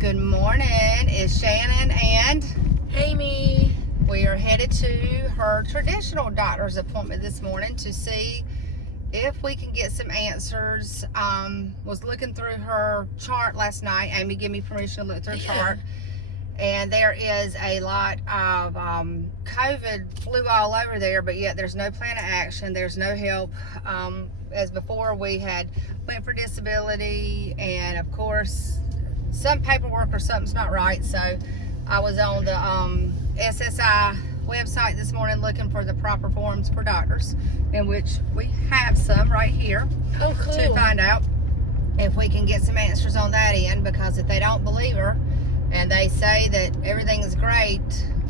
Good morning. It's Shannon and Amy. We are headed to her traditional doctor's appointment this morning to see if we can get some answers. Was looking through her chart last night. Amy gave me permission to look through her chart. And there is a lot of COVID flu all over there, but yet there's no plan of action. There's no help. As before, we had went for disability, and of course, some paperwork or something's not right. So I was on the SSI website this morning looking for the proper forms for doctors, in which we have some right here. Oh, cool. To find out if we can get some answers on that end, because if they don't believe her and they say that everything is great,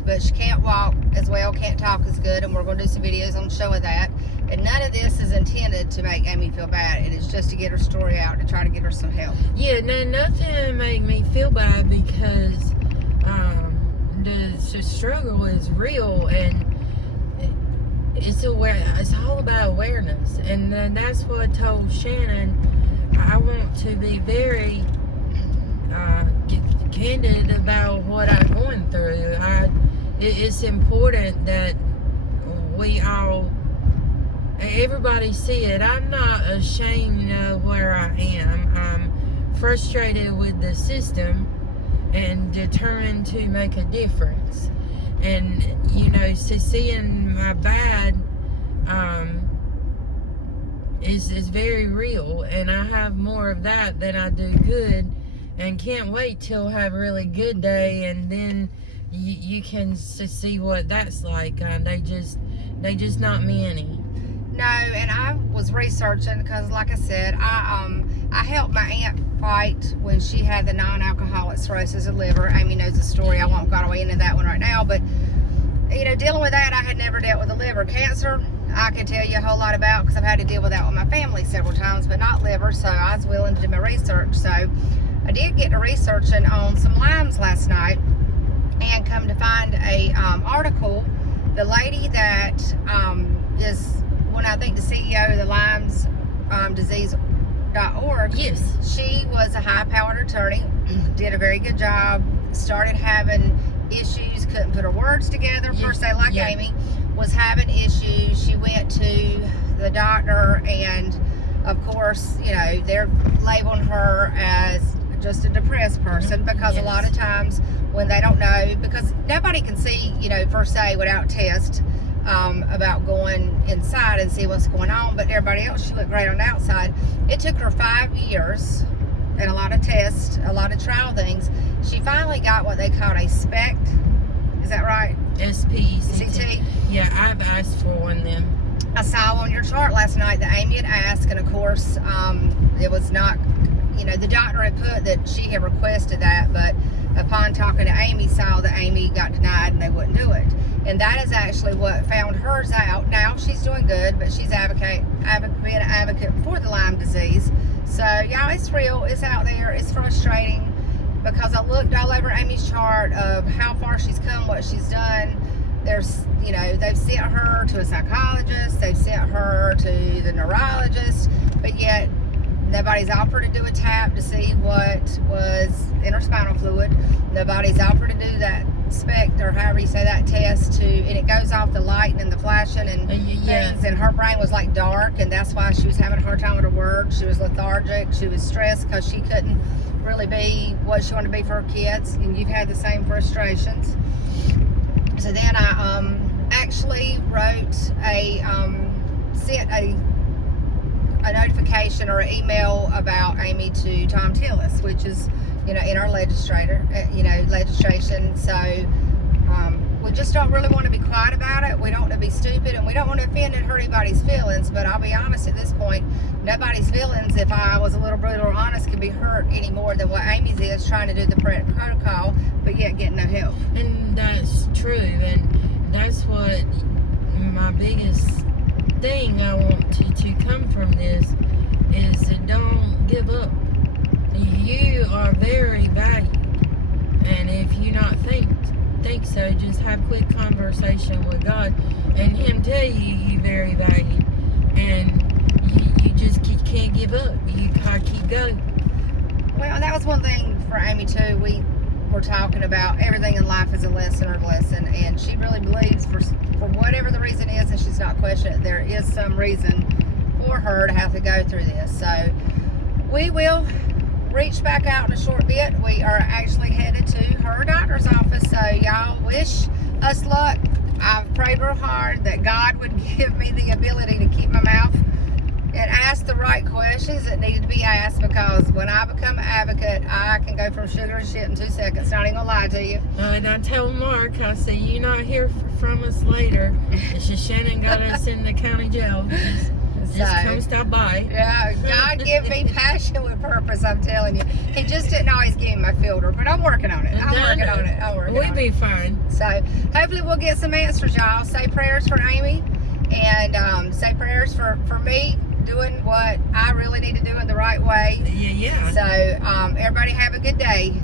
but she can't walk as well, can't talk as good, and we're going to do some videos on showing that. And none of this is intended to make Amy feel bad. It is just to get her story out, to try to get her some help. Yeah, no, nothing to make me feel bad, because the struggle is real, and it's all about awareness. And that's what I told Shannon. I want to be very candid about what I'm going through. It's important that everybody see it. I'm not ashamed of where I am. I'm frustrated with the system and determined to make a difference. And seeing my bad is very real, and I have more of that than I do good, and can't wait till I have a really good day, and then you can see what that's like. They just not many. No, and I was researching because, like I said, I helped my aunt fight when she had the non-alcoholic cirrhosis of liver. Amy knows the story. I won't go away into that one right now, but dealing with that, I had never dealt with the liver cancer. I can tell you a whole lot about, because I've had to deal with that with my family several times, but not liver. So I was willing to do my research. So I did get to researching on some Lyme's last night, and come to find a article. The lady that is, I think, the CEO of the Lyme's Disease.org. Yes. She was a high-powered attorney, did a very good job, started having issues, couldn't put her words together, per se, like Amy, was having issues. She went to the doctor, and of course, they're labeling her as just a depressed person, because a lot of times when they don't know, because nobody can see, per se, without test, about going inside and see what's going on, but everybody else, she looked great on the outside. It took her 5 years and a lot of tests, a lot of trial things. She finally got what they call a SPECT. Is that right? SPCT. Yeah, I've asked for one of them. I saw on your chart last night that Amy had asked, and of course, it was not, the doctor had put that she had requested that, but upon talking to Amy, saw that Amy got denied and they wouldn't do it. And that is actually what found hers out. Now she's doing good, but she's being an advocate for the Lyme disease. So y'all, it's real, it's out there, it's frustrating, because I looked all over Amy's chart of how far she's come, what she's done. There's, they've sent her to a psychologist, they've sent her to the neurologist, but yet nobody's offered to do a tap to see what was in her spinal fluid. Nobody's offered to do that SPECT, or however you say that test, and it goes off the light and the flashing and things, and her brain was like dark, and that's why she was having a hard time with her words. She was lethargic, she was stressed because she couldn't really be what she wanted to be for her kids, and you've had the same frustrations. So then I actually wrote sent a notification or an email about Amy to Tom Tillis, which is, in our legislation. So we just don't really want to be quiet about it. We don't want to be stupid, and we don't want to offend and hurt anybody's feelings. But I'll be honest, at this point, nobody's feelings, if I was a little brutal or honest, can be hurt any more than what Amy's is, trying to do the protocol, but yet getting no help. And that's true, and that's what my biggest thing I want to come from this is to don't give up. You are very valued, and if you not think so, just have quick conversation with God, and Him tell you very valued, and you just can't give up. You gotta keep going. Well, that was one thing for Amy too. We we're talking about everything in life is a lesson or blessing, and she really believes for whatever the reason is, and she's not questioning it, there is some reason for her to have to go through this. So we will reach back out in a short bit. We are actually headed to her doctor's office, so y'all wish us luck. I've prayed real hard that God would give me the ability to keep my mouth and ask the right questions that needed to be asked, because when I become an advocate, I can go from sugar to shit in 2 seconds. Not even gonna lie to you. And I told Mark, I said, "You not hear from us later." It's just Shannon got us in the county jail. Just come stop by. Yeah, God give me passion with purpose, I'm telling you. He just didn't always give me my filter, but I'm working on it. We'll be fine. So hopefully we'll get some answers, y'all. Say prayers for Amy, and say prayers for me doing what I really need to do in the right way. Yeah. So everybody have a good day.